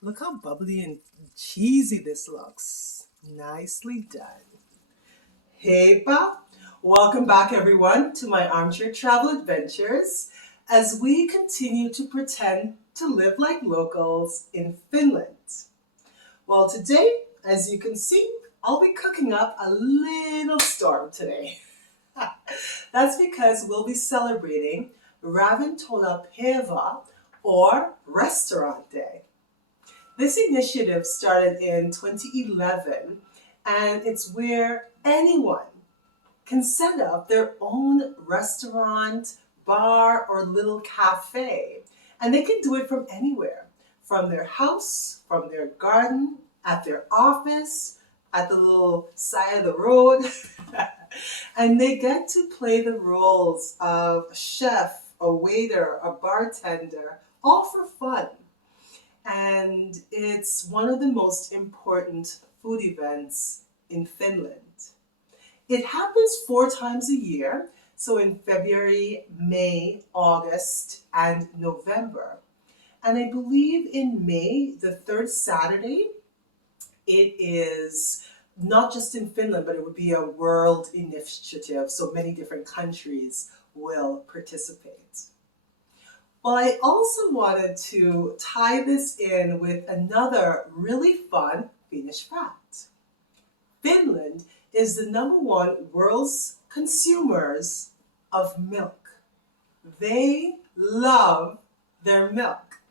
Look how bubbly and cheesy this looks. Nicely done. Hey, Pa. Welcome back, everyone, to my armchair travel adventures as we continue to pretend to live like locals in Finland. Well, today, as you can see, I'll be cooking up a little storm today. That's because we'll be celebrating Ravintolapiava or Restaurant Day. This initiative started in 2011, and it's where anyone can set up their own restaurant, bar, or little cafe. And they can do it from anywhere, from their house, from their garden, at their office, at the little side of the road. And they get to play the roles of a chef, a waiter, a bartender, all for fun. And it's one of the most important food events in Finland. It happens 4 times a year, so in February, May, August, and November. And I believe in May, the third Saturday, it is not just in Finland, but it would be a world initiative, so many different countries will participate. Well, I also wanted to tie this in with another really fun Finnish fact. Finland is the #1 world's consumers of milk. They love their milk.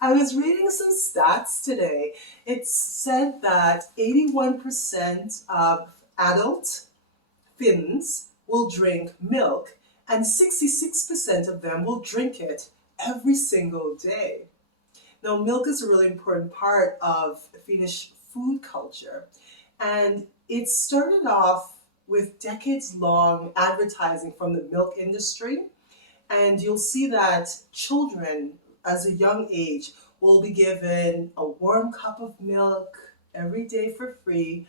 I was reading some stats today. It said that 81% of adult Finns will drink milk, and 66% of them will drink it every single day. Now, milk is a really important part of Finnish food culture, and it started off with decades-long advertising from the milk industry, and you'll see that children, as a young age, will be given a warm cup of milk every day for free,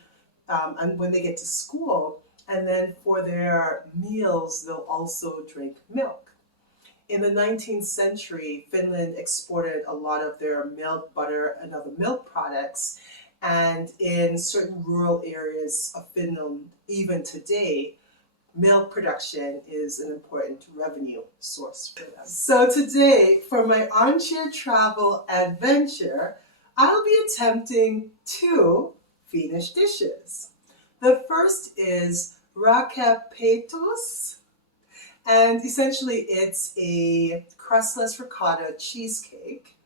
and when they get to school, and then for their meals, they'll also drink milk. In the 19th century, Finland exported a lot of their milk, butter, and other milk products. And in certain rural areas of Finland, even today, milk production is an important revenue source for them. So today, for my armchair travel adventure, I'll be attempting 2 Finnish dishes. The first is rakepetos, and essentially it's a crustless ricotta cheesecake.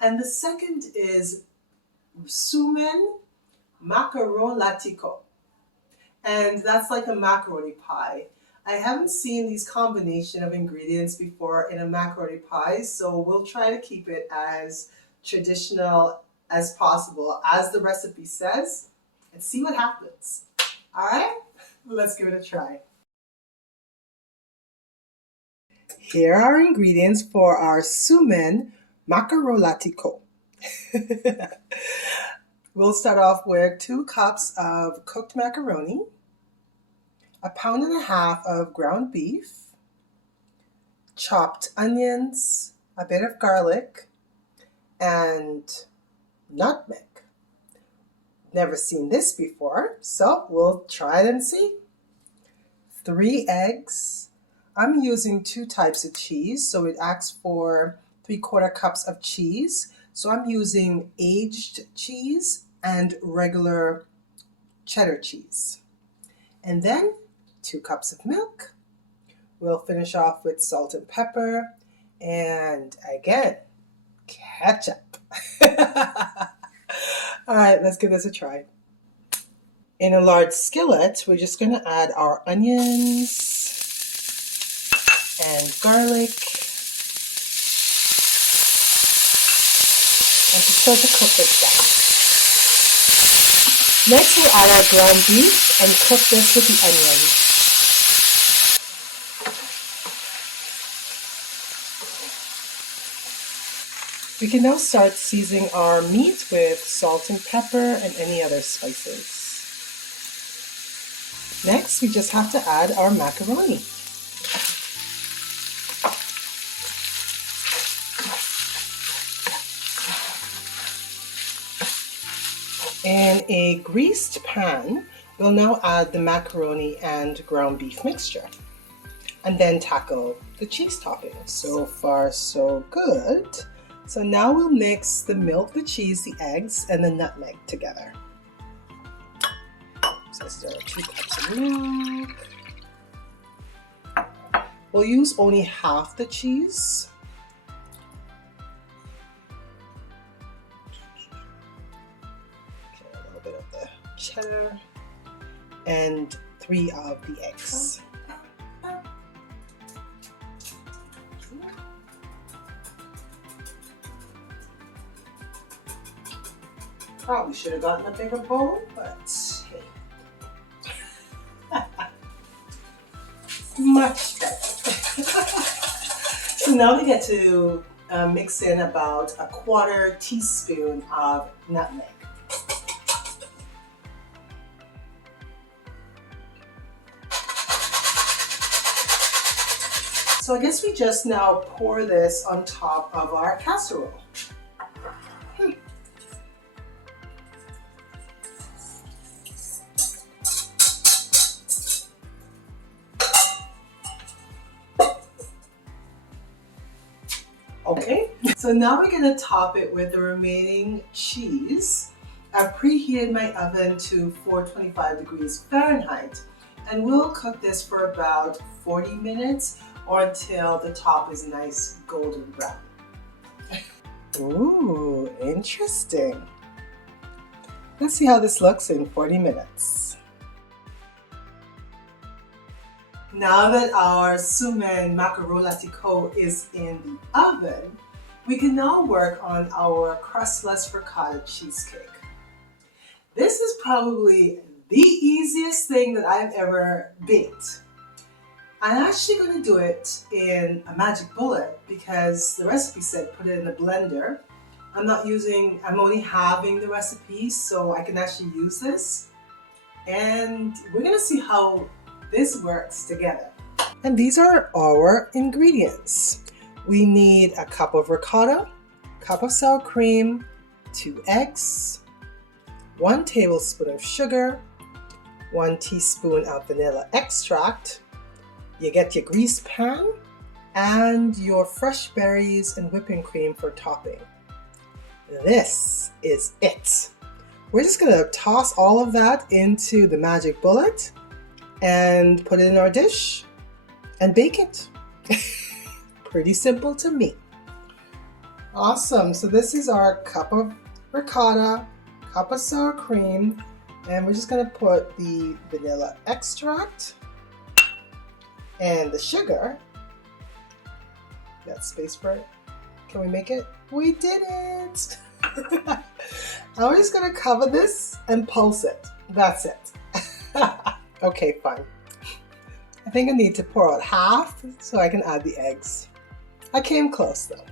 And the second is sumen makarolatiko. And that's like a macaroni pie. I haven't seen these combination of ingredients before in a macaroni pie, so we'll try to keep it as traditional as possible, as the recipe says, and see what happens. All right, let's give it a try. Here are ingredients for our sumen makarolatiko. We'll start off with 2 cups of cooked macaroni, 1.5 pounds of ground beef, chopped onions, a bit of garlic, and nutmeg. Never seen this before, so we'll try it and see. 3 eggs. I'm using 2 types of cheese, so it asks for 3/4 cups of cheese. So I'm using aged cheese and regular cheddar cheese. And then 2 cups of milk. We'll finish off with salt and pepper, and again, ketchup. All right, let's give this a try. In a large skillet, we're just going to add our onions and garlic, and to start to cook this down. Next, we'll add our ground beef and cook this with the onions. We can now start seasoning our meat with salt and pepper and any other spices. Next, we just have to add our macaroni. In a greased pan, we'll now add the macaroni and ground beef mixture, and then tackle the cheese topping. So far, so good. So now we'll mix the milk, the cheese, the eggs, and the nutmeg together. So stir 2 cups of milk. We'll use only half the cheese. Okay, a little bit of the cheddar and 3 of the eggs. Probably should have gotten a bigger bowl, but hey. Much better. So now we get to mix in about a 1/4 teaspoon of nutmeg. So I guess we just now pour this on top of our casserole. Okay, so now we're gonna top it with the remaining cheese. I've preheated my oven to 425 degrees Fahrenheit, and we'll cook this for about 40 minutes or until the top is nice golden brown. Ooh, interesting. Let's see how this looks in 40 minutes. Now that our sumen macaroni is in the oven, we can now work on our crustless ricotta cheesecake. This is probably the easiest thing that I've ever baked. I'm actually going to do it in a magic bullet because the recipe said put it in a blender. I'm only having the recipe so I can actually use this. And we're going to see how this works together. And these are our ingredients. We need a cup of ricotta, cup of sour cream, 2 eggs, 1 tablespoon of sugar, 1 teaspoon of vanilla extract. You get your grease pan and your fresh berries and whipping cream for topping. This is it. We're just gonna toss all of that into the magic bullet and put it in our dish and bake it. Pretty simple to me. Awesome, so this is our cup of ricotta, cup of sour cream, and we're just gonna put the vanilla extract and the sugar. Got space for it? Can we make it? We did it! Now we're just gonna cover this and pulse it. That's it. Okay, fine. I think I need to pour out half so I can add the eggs. I came close though.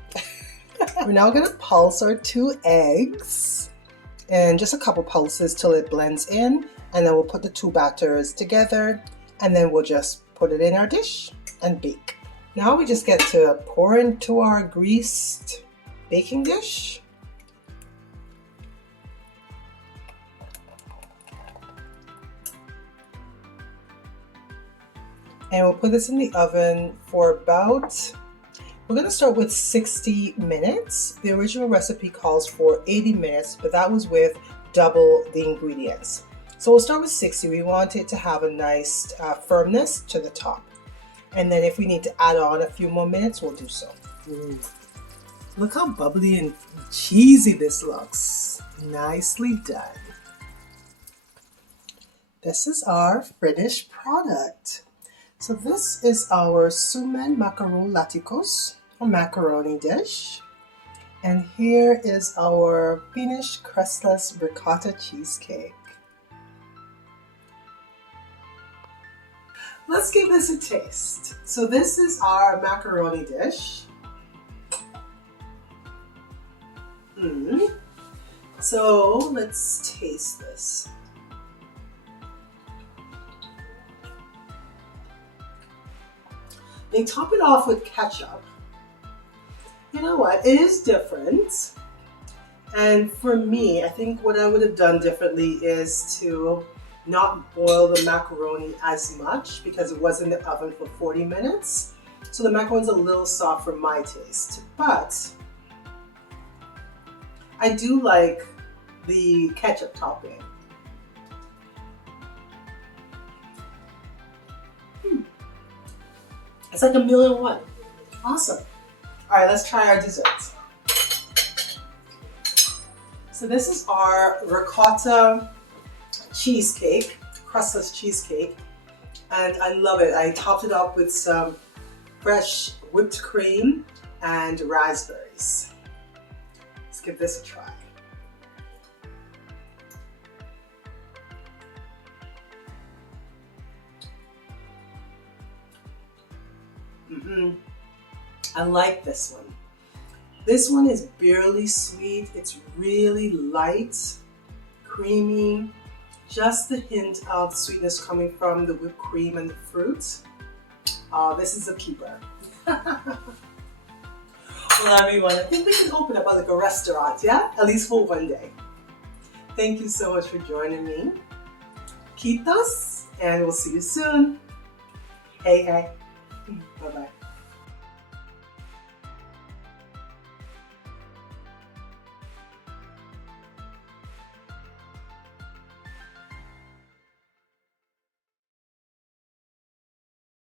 We're now gonna pulse our 2 eggs and just a couple pulses till it blends in, and then we'll put the 2 batters together and then we'll just put it in our dish and bake. Now we just get to pour into our greased baking dish. And we'll put this in the oven for about, we're gonna start with 60 minutes. The original recipe calls for 80 minutes, but that was with double the ingredients. So we'll start with 60. We want it to have a nice firmness to the top. And then if we need to add on a few more minutes, we'll do so. Ooh. Look how bubbly and cheesy this looks. Nicely done. This is our finished product. So this is our sumen macaroni or macaroni dish. And here is our Finnish crustless ricotta cheesecake. Let's give this a taste. So this is our macaroni dish. So let's taste this. They top it off with ketchup. You know what? It is different. And for me, I think what I would have done differently is to not boil the macaroni as much because it was in the oven for 40 minutes. So the macaroni's a little soft for my taste. But I do like the ketchup topping. It's like a meal in one. Awesome. All right, let's try our dessert. So this is our ricotta cheesecake, crustless cheesecake, and I love it. I topped it up with some fresh whipped cream and raspberries. Let's give this a try. I like this one. This one is barely sweet. It's really light, creamy, just a hint of sweetness coming from the whipped cream and the fruit. This is a keeper. Well, everyone, I think we can open up like a restaurant, yeah? At least for one day. Thank you so much for joining me. Kiitos, and we'll see you soon. Hey, hey. Bye-bye.